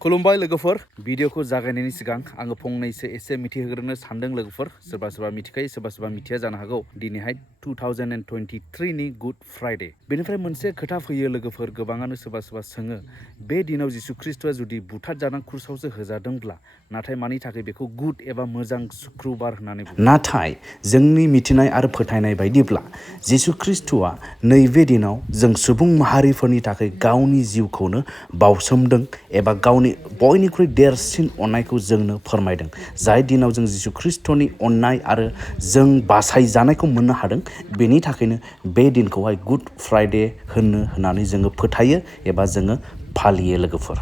खुलुमबाय लोगोफोर भिडिअखौ जागायनायनि सिगां आङो फंनैसो एसे मिथिहोग्रोनो सानदों लोगोफोर सोरबा सोरबा मिथिखायो सोरबा सोरबा मिथिया जानो हागौ दिनैहाय 2023 नि गुड फ्राइडे बेनिफ्राय मोनसे खोथा फैयो लोगोफोर गोबाङानो सोरबा सोरबा सोङो बे दिनाव जिसु ख्रिस्टआ जुदि बुथारजाना क्रुसावसो होजादोंब्ला नाथाय मानि थाखाय बेखौ गुड एबा मोजां शुक्रबार होननानै बुङो नाथाय जोंनि मिथिनाय आरो फोथायनाय बायदिब्ला जिसु ख्रिस्टआ नैबे दिनाव जों सुबुं माहारिफोरनि थाखाय गावनि जिउखौनो बावसोमदों एबा गावनि बयनिख्रुइ देरसिन अननायखौ जोंनो फोरमायदों जाय दिनाव जों जिसु ख्रिस्टनि अननाय आरो जों बासायजानायखौ मोननो हादों बेनि थाखायनो बे दिनखौहाय गुड फ्राइडे होननानै जोङो फोथायो एबा जोङो फालियो लोगोफोर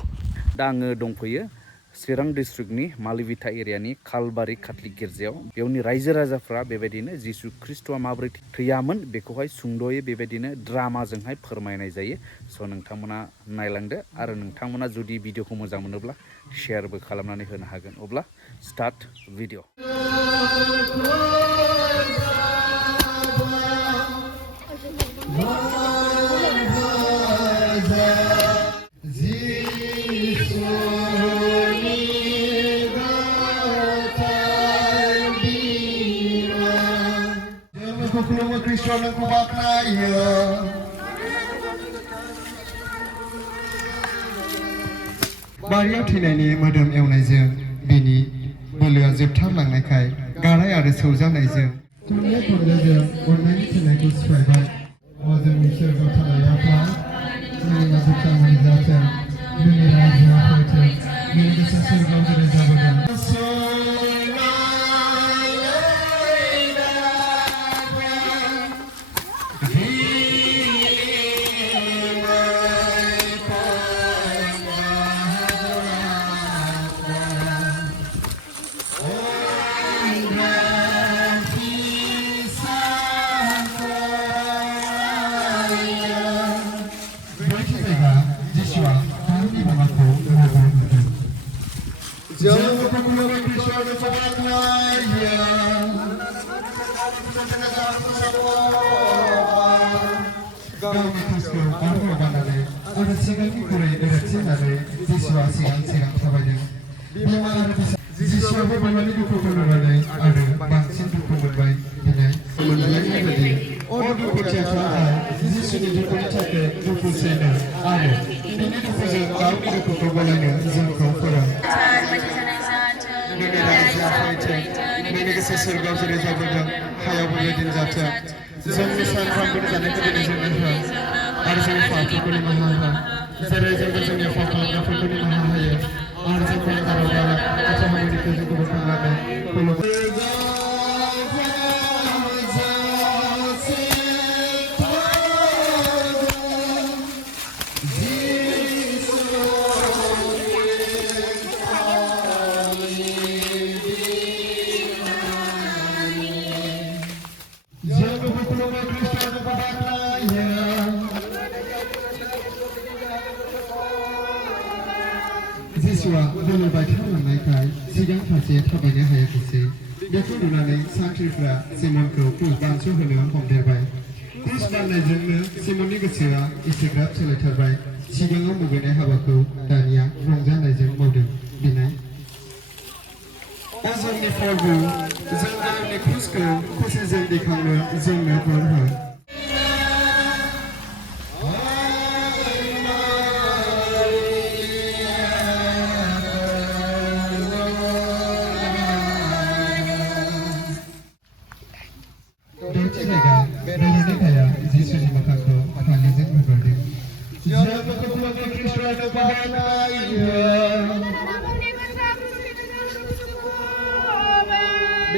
दा आङो दंफैयो चिरां डिस्ट्रिक्टनि मालिबिथा एरियानि कालबारि काथलिक गिर्जायाव बेयावनि रायजो राजाफ्रा बेबायदिनो जिसु ख्रिस्टआ माबोरै थैयामोन बेखौहाय सुंद'यै बेबायदिनो ड्रामाजोंहाय फोरमायनाय जायो स' नोंथांमोना नायलांदो आरो नोंथांमोना जुदि भिडिअखौ मोजां मोनोब्ला शेयारबो खालामनानै होनो हागोन अब्ला स्टार्ट भिडिअ बारियाव थैनायनि मोदोम एवनायजों बिनि बोलोआ जोबथारलांनायखाय गाराय आरो सौजानायजों अननायनि थैनायखौ सिफायबाय जोंनि सोरगोआव थानाय आफा जोंनि नाजावनानै जाथों जोंनि रायजोआ फैथों जोंनि गोसो सोरगोआव जेरै जाबोदों गावनि खासखौ बारहोबानानै आरो सिगांनि गुरै एरथिनानै जिसुआ सिगां थाबायदों बेमार आरो जिसुआबो बिमानि दुखुखौ नुनानै आरो बांसिन दुखु मोनबाय दिनै मोनलायनाय बायदि दुखुथियाफ्रा जिसुनि दुखुनि थाखाय दुखु सैनो आरो बिनि दुखुजों गावनि दुखुखौ गलायनो जोंखौ फोरों जोंनि रायजोआ फैथों जोंनि गोसो सोरगोआव जेरै जाबोदों हायाव बेबायदिनो जाथों जोंनि सानफ्रोमबोनि जानायखौ दिनै जोंनो हो आरो जोंनि फाफोरखौ निमाहा हो जेरै जोंबो जोंनि फाव खालामग्राफोरखौ निमाहा होयो आरो जों फोरोंगाराव दा गासै हामोनिखौ जोंखौ बोखांनानै जिसुआ बोलो बायथारलांनायखाय सिगां फारसे थाबायनो हायाखिसै बेखौ नुनानै सान्थ्रिफ्रा सिमनखौ क्रुस बानस'होनो हमदेरबाय क्रुस बाननायजोंनो सिमननि गोसोआ एसेग्राब सोलायथारबाय सिगाङाव मुगैनाय हाबाखौ दानिया रंजानायजों मावदों बिनाय जोंनि प्रभु जों गावनि क्रुसखौ खुसिजों दैखांनो जोंनो बोर हो जिसुनि मोखांखौ फालिजों नुबोदों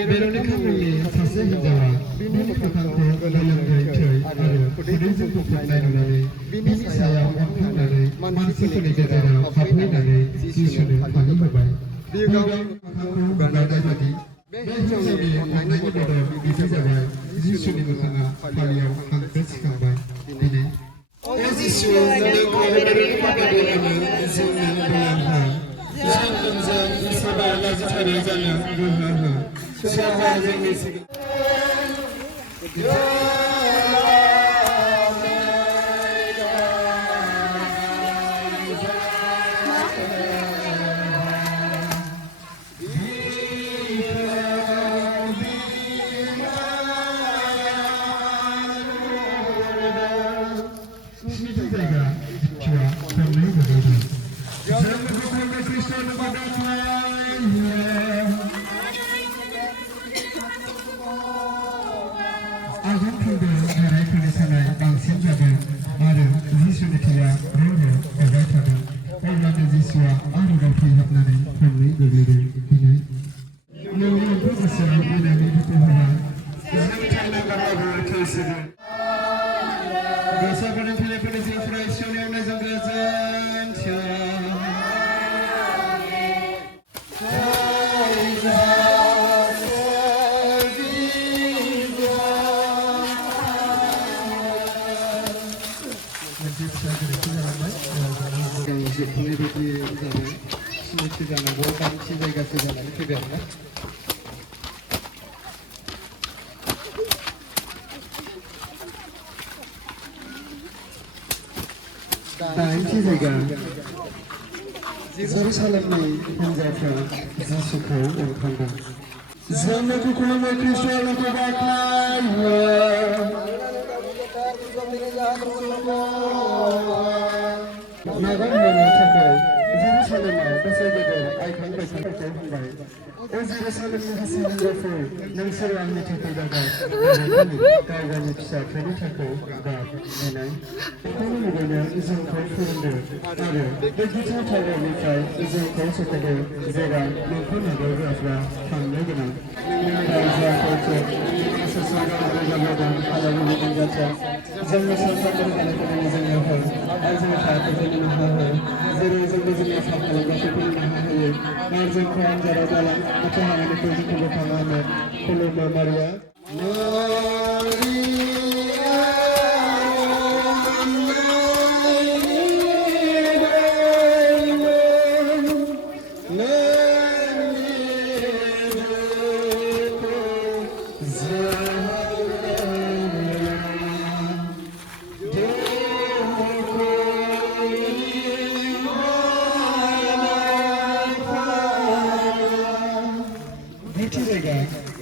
बेर'नि खामानि सासे हिनजावा बिनि मोखांखौ गोलोमदै थै आरो खुदैजों बुंफबनाय नुनानै बिनि सायाव अनखांनानै मानसिफोरनि गेजेराव हाबहैनानै जिसुनो फालि होबाय बियो गावनि मोखांखौ गाननाय बायदि बे हिन्जावनि अननायनि बदल बिदि जाबाय जिसुनि मोखाङा फालियाव हांखो सिखांबाय दिनै ओ जिसु नोंखौ बेबायदि खामानियावनो जोंनो बोर हो जोंजों इसोरा लाजिथारै जानो गोहो हो सोरबा जोंनि दाइनथि जायगा जेरुसालेमनि हिन्जावफ्रा जिसुखौ अनखांदों जोंनो खुलुमो ख्रिस्ट'खौ बाख्नायो नागार होनो थाखाय जेरुसालेमाव गोसो गेदेर आइखां बायखांफोरखौ होनबाय ओ जेरुसालेमनि हासि हिन्जावफोर नोंसोर आंनि थाखाय दागाब गाव गावनि फिसाफोरनि थाखाय गाब दिनै बेखौनो लुबैनो जोंखौ फोरोंदो आरो बे गिथाव थावनिफ्राय जोंखौ सोखादो जेराव नोंखौ नागारग्राफ्रा थांनो गोनां जोंनि सानफ्रोमबो जानायफोरनि जोंनो हो आरो जोंनि थाखायफोरनि निमाहा हो जेरै जोंबो जोंनि फाव खालामग्राफोरखौ निमाहा होयो आरो जोंखौ आनजादाव दालां नाथाय हानायनिफ्राय जोंखौ बोखाङा होनो खुलुमो मारिया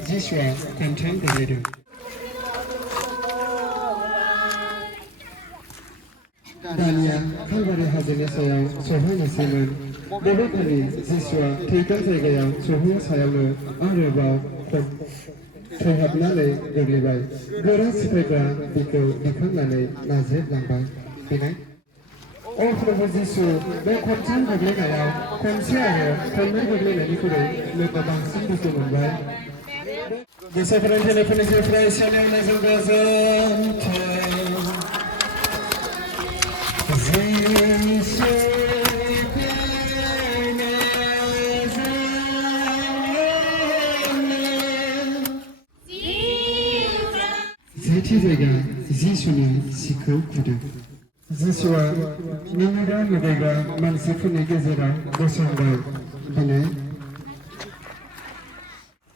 Jishu content creator. दानिया खालबारि हाजोनि सायाव सहैनोसैमोन बबेखानि जिसुआ थैग्रा जायगायाव सहैनाय सायावनो आरोबाव थैहाबनानै गोग्लैबाय गोरा सिफायग्रा बिखौ दिखांनानै नाज्रेदलांबाय बेनो ओ प्रभु जिसु बे खनथाम गोग्लैनायाव खनसे आरो खननै गोग्लैनायनिख्रुइ लोगो बांसिन दुखु मोनबाय गोसोफोरनि टेलिफोननिफ्राय सानैयावनो जों गोजोनथों जेथि जायगा जिसुनि सिखौ खुदों जिसुआ मिनिग्रा लुबैग्रा मानसिफोरनि गेजेराव गसंबाय दिनै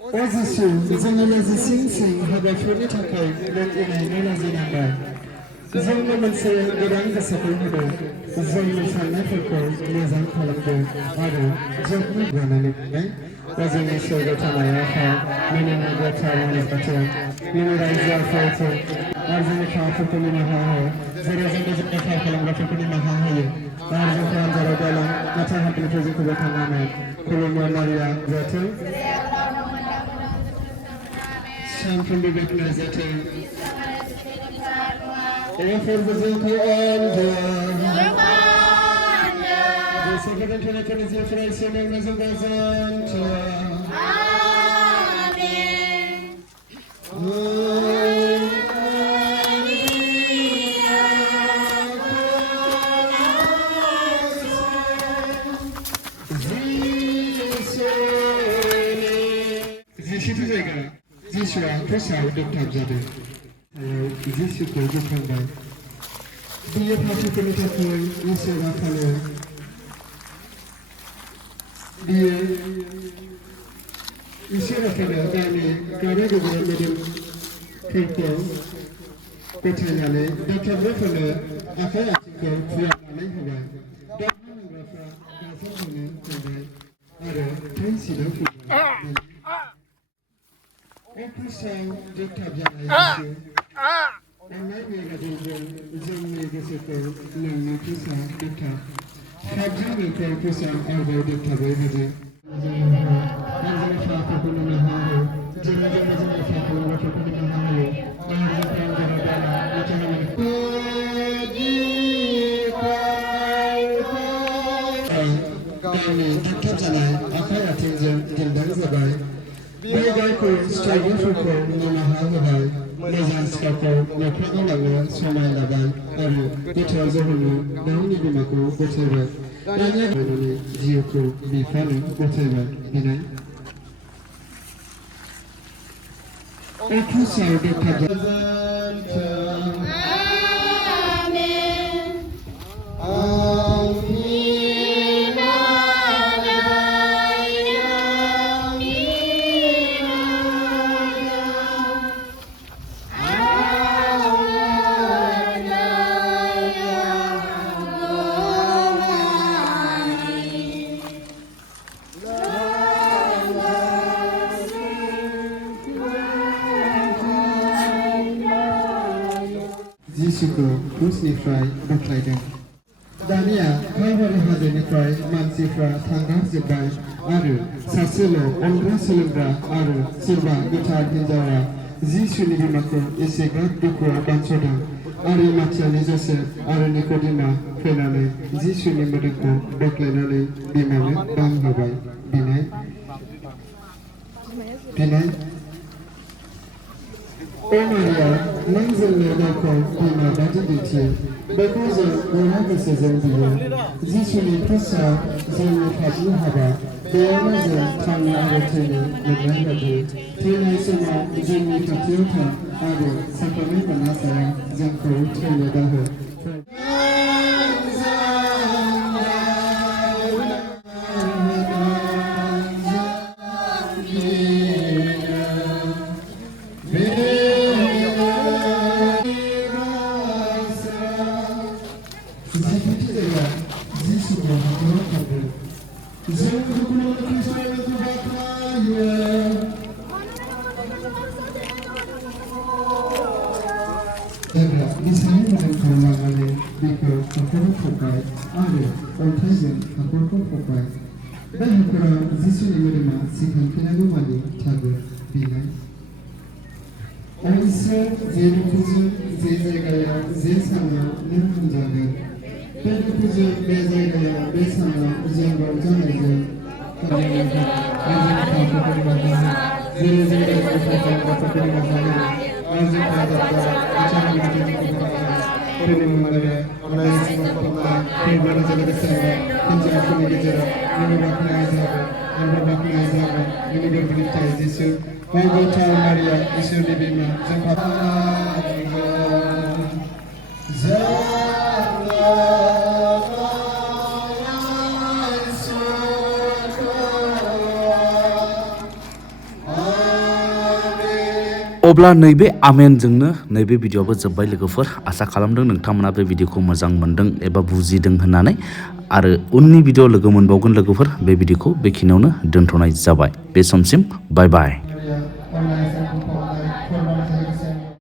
ओ जिसु जोंनि लाजिसिं सिं हाबाफोरनि थाखाय नों इनायनो लाजिनांबाय जोंनो मोनसे गोदान गोसोखौ होदों जोंनि साननायफोरखौ मोजां खालामदों आरो जोंनि जानानै मोननाय जोंनि सोरगोआव थानाय आफा मिनिनाय बाथ्रा बाथ्रा मिनि रायजोआ फैथों आरो जोंनि खामानिफोरखौ निमाहा हो जेरै जोंनि जोंनि फाव खालामग्राफोरखौ निमाहा होयो आरो जोंखौ आनजादाव दालां नाथाय हाबनिफ्राय जोंखौ बोखांनानै खुलुमो मारिया जाथों सानफ्रोमबो बेखौनो जाथों फोरबो जोंखौ अनदों गोसोफोरनि थैनायफोरनि जिउफोरा इसोरनियावनो जों गोजोनथों क्रुसाव दोनथाब जादों जिसुखौ बोखांबाय बियो पापिफोरनि थाखाय इसोर आफानो बियो इसोर आफानो गावनि गाराय गोबोर मोदोमफोरखौ गथायनानै डक्टरफोरनो आखाइ आथिंखौ फुवारनानै होबाय डक्टर होग्राफ्रा गाजाखौनो होबाय आरो थै सिदाव फैबाय क्रुसाव दोनथाब जानाय जिसु अन्नाय बेबादिजों जोंनि गोसोखौ नोंनि क्रुसाव दोनथाब खाबजों नोंखौ क्रुसाव आरोबाव दोनथाबै होदो जोंनि फाफोरखौ नुनो हायो जोंनि फाफोरखौ नुनो हायो गावनि दोनथाब जानाय आखाइ आथिंजों दिन्दां जाबाय बे गावखौ स्ट्राइकफोरखौ निमाहा होबाय मोजां सिखाखौ न'खराव लांनो समाय लाबाय आरो गोथार जहरनो गावनि बिमाखौ गथायबाय दानिया गावनि जिउखौ बिफानो गथायबाय बिनाय क्रुसाव दोनथाब जिसुखौ क्रुसनिफ्राय बोख्लायदों दानिया कालबारि हाजोनिफ्राय मानसिफ्रा थांना जोब्बाय आरो सासेल' अनग्रा सोलोंग्रा आरो सोरबा गोथार हिन्जावा जिसुनि बिमाखौ एसेग्राब दुखुआव बानस'दों आरो माथियानि जसेफ आरो निक'डिमा फैनानै जिसुनि मोदोमखौ बोख्लायनानै बिमानो दान होबाय बिनाय मारिया नों जोंनो गावखौ बिमा बादि दिन्थियो बेखौ जों बयहा गोसोजों बियो जिसुनि क्रुसाव जोंनि पापनि हाबा बेयावनो जों थांनो आरो थैनो मोननाय बायदि थैनाय समाव जोंनि खाथियाव था आरो साफानि मोना सायाव जोंखौ थैनो दाहो बिसानि मोदोमखौ लानानै बेखौ हाखराव फबबाय आरो अन्थाइजों हाखरखौ फबबाय बे हाखराव जिसुनि मोदोमा सिखांफिनांगौ मानि थागोन बिनाय इसोर जे दुखुजों जे जायगायाव जे सानाव नों हमजागोन बे दुखुजों बे जायगायाव बे सानाव जों रंजानायजों अब्ला नैबे आमेनजोंनो नैबे भिडिअआबो जोब्बाय लोगोफोर आसा खालामदों नोंथांमोना बे भिडिअखौ मोजां मोनदों एबा बुजिदों होननानै आरो उननि भिडिअ लोगो मोनबावगोन लोगोफोर बे भिडिअखौ बेखिनियावनो दोनथ'नाय जाबाय बे समसिम बाय बाय।